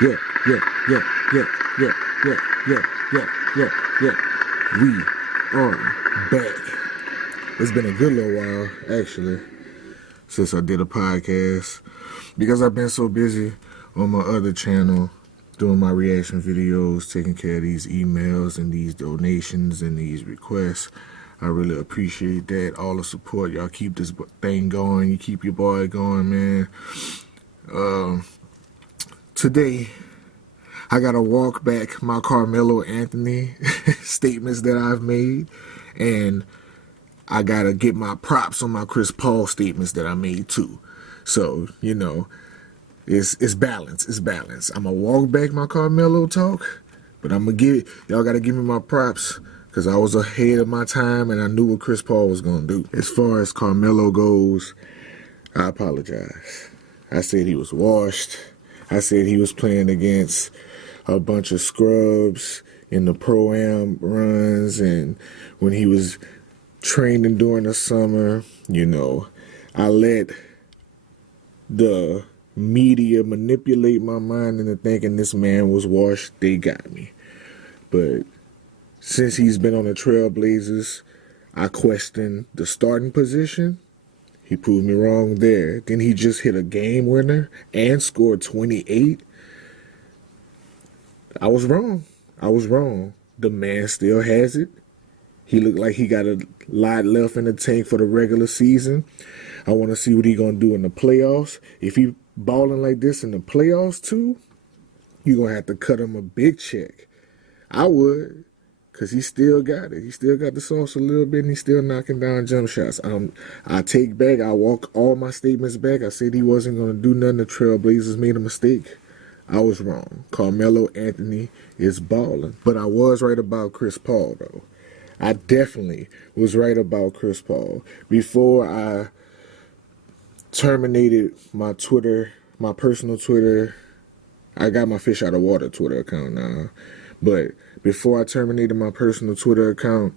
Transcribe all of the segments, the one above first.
Yeah, yeah, yeah, yeah, yeah, yeah, yeah, yeah, yeah, yeah. We are back. It's been a good little while, actually, since I did a podcast. Because I've been so busy on my other channel doing my reaction videos, taking care of these emails and these donations and these requests. I really appreciate that. All the support. Y'all keep this thing going. You keep your boy going, man. Today, I gotta walk back my Carmelo Anthony statements that I've made, and I gotta get my props on my Chris Paul statements that I made too. So, it's balance. It's balance. I'm gonna walk back my Carmelo talk, but I'm gonna y'all gotta give me my props because I was ahead of my time and I knew what Chris Paul was gonna do. As far as Carmelo goes, I apologize. I said he was washed. I said he was playing against a bunch of scrubs in the Pro-Am runs, and when he was training during the summer, I let the media manipulate my mind into thinking this man was washed. They got me. But since he's been on the Trailblazers, I questioned the starting position. He proved me wrong there. Then he just hit a game winner and scored 28. I was wrong. The man still has it. He looked like he got a lot left in the tank for the regular season. I want to see what he going to do in the playoffs. If he balling like this in the playoffs too, you're going to have to cut him a big check. I would, because he still got it. He still got the sauce a little bit, and he's still knocking down jump shots. I take back, I walk all my statements back. I said he wasn't going to do nothing. The Trailblazers made a mistake. I was wrong. Carmelo Anthony is balling. But I was right about Chris Paul, though. I definitely was right about Chris Paul. Before I terminated my Twitter, my personal Twitter, I got my fish out of water Twitter account now. But before I terminated my personal Twitter account,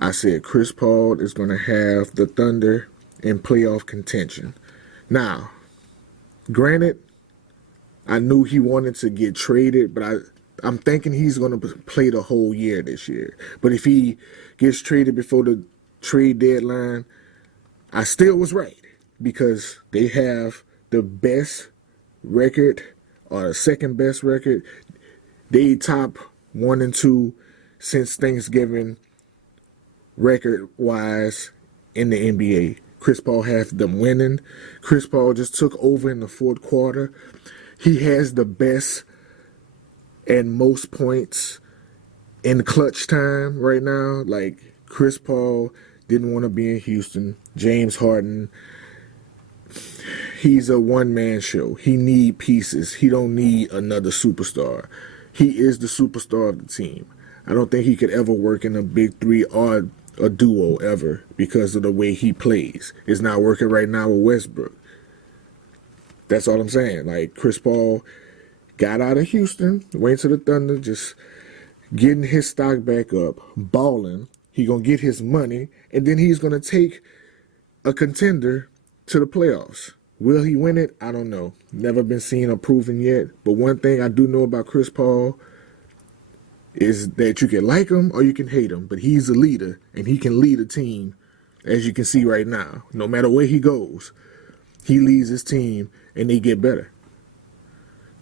I said Chris Paul is going to have the Thunder in playoff contention. Now, granted, I knew he wanted to get traded, but I'm thinking he's going to play the whole year this year. But if he gets traded before the trade deadline, I still was right because they have the best record or the second best record. They top 1 and 2 since Thanksgiving record-wise in the NBA. Chris Paul has them winning. Chris Paul just took over in the fourth quarter. He has the best and most points in clutch time right now. Like, Chris Paul didn't want to be in Houston. James Harden, he's a one-man show. He need pieces. He don't need another superstar. He is the superstar of the team. I don't think he could ever work in a big three or a duo ever because of the way he plays. It's not working right now with Westbrook. That's all I'm saying. Like, Chris Paul got out of Houston, went to the Thunder, just getting his stock back up, balling. He going to get his money, and then he's going to take a contender to the playoffs. Will he win it? I don't know. Never been seen or proven yet. But one thing I do know about Chris Paul is that you can like him or you can hate him, but he's a leader, and he can lead a team, as you can see right now. No matter where he goes, he leads his team, and they get better.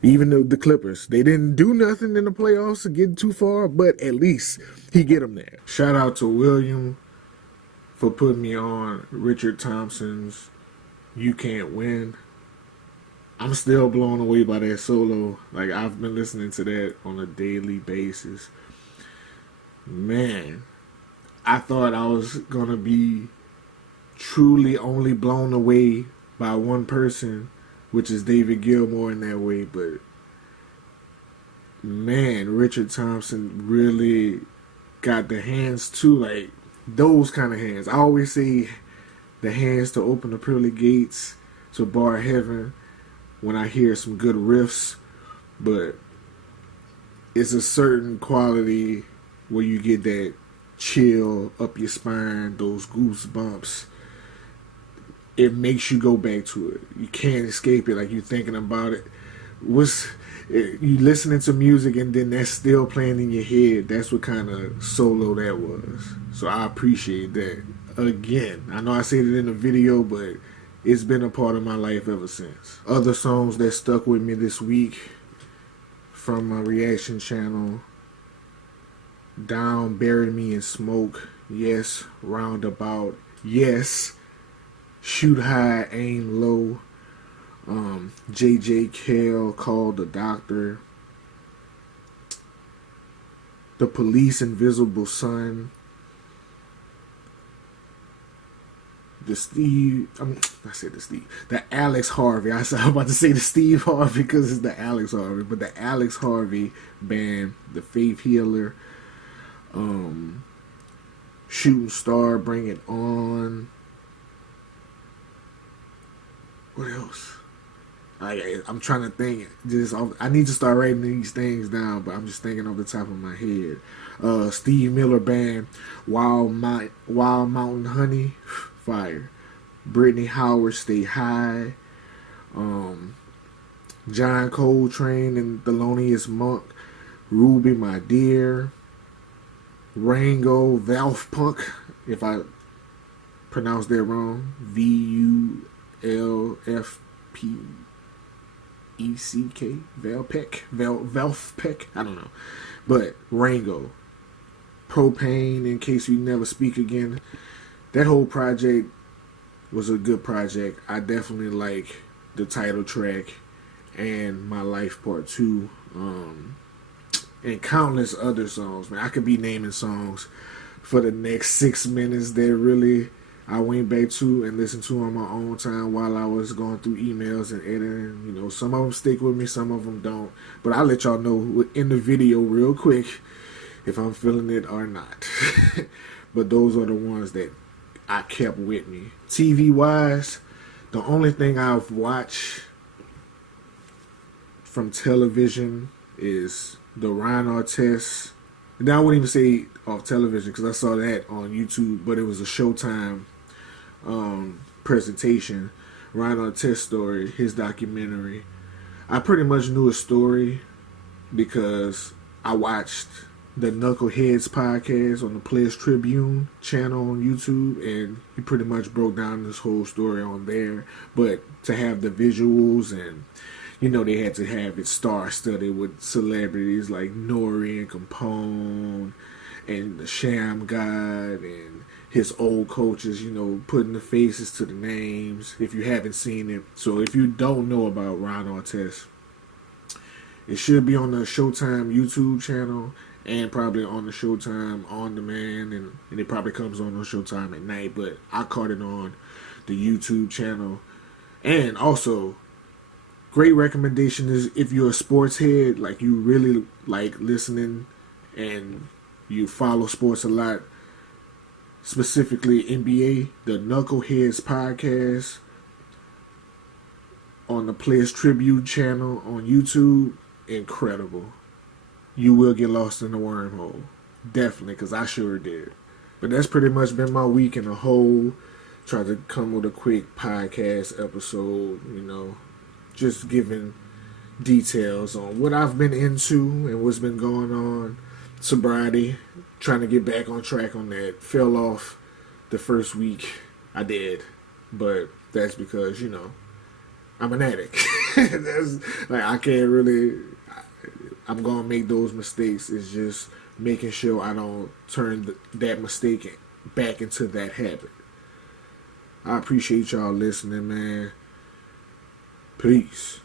Even the Clippers, they didn't do nothing in the playoffs to get too far, but at least he get them there. Shout out to William for putting me on Richard Thompson's You Can't Win. I'm still blown away by that solo. Like, I've been listening to that on a daily basis. Man, I thought I was going to be truly only blown away by one person, which is David Gilmour in that way, but man, Richard Thompson really got the hands too, like those kind of hands. I always say the hands to open the pearly gates to bar heaven when I hear some good riffs, but it's a certain quality where you get that chill up your spine, those goosebumps. It makes you go back to it. You can't escape it. Like, you're thinking about it. You listening to music and then that's still playing in your head. That's what kind of solo that was. So I appreciate that. Again, I know I said it in the video, but it's been a part of my life ever since. Other songs that stuck with me this week from my reaction channel: Down, Bury Me in Smoke, yes. Roundabout, yes. Shoot High, Aim Low, JJ Cale, Call the Doctor, The Police, Invisible Sun, the Alex Harvey. I was about to say the Steve Harvey because it's the Alex Harvey, but the Alex Harvey band, The Faith Healer, Shooting Star, Bring It On. What else? I'm trying to think. I need to start writing these things down, but I'm just thinking off the top of my head. Steve Miller Band, Wild Mountain Honey, fire. Brittany Howard, Stay High. John Coltrane and Thelonious Monk, Ruby My Dear. Rango, Valve Punk, if I pronounced that wrong, VULFPECK, Valvepeck, I don't know, but Rango, Propane, In Case We Never Speak Again. That whole project was a good project. I definitely like the title track and My Life Part 2, and countless other songs, man. I could be naming songs for the next 6 minutes that really I went back to and listened to on my own time while I was going through emails and editing. You know, some of them stick with me, some of them don't. But I'll let y'all know in the video real quick if I'm feeling it or not. But those are the ones that I kept with me. TV-wise, the only thing I've watched from television is the Ron Artest. Now I wouldn't even say off television because I saw that on YouTube, but it was a Showtime presentation. Ron Artest story, his documentary. I pretty much knew his story because I watched the Knuckleheads podcast on the Players Tribune channel on YouTube, and he pretty much broke down this whole story on there. But to have the visuals and you know, they had to have it star-studded with celebrities like Nori and Capone and the Sham God and his old coaches, you know, putting the faces to the names if you haven't seen it. So if you don't know about Ron Artest, it should be on the Showtime YouTube channel and probably on the Showtime On Demand, and it probably comes on Showtime at night, but I caught it on the YouTube channel. And also, great recommendation is if you're a sports head, like you really like listening and you follow sports a lot, specifically NBA, the Knuckleheads podcast on the Players Tribute channel on YouTube, incredible. You will get lost in the wormhole. Definitely, because I sure did. But that's pretty much been my week in a whole. Try to come with a quick podcast episode, you know, just giving details on what I've been into and what's been going on. Sobriety, trying to get back on track on that. Fell off the first week. I did, but that's because, you know, I'm an addict. That's, like, I can't really, I'm going to make those mistakes. It's just making sure I don't turn that mistake back into that habit. I appreciate y'all listening, man. Peace.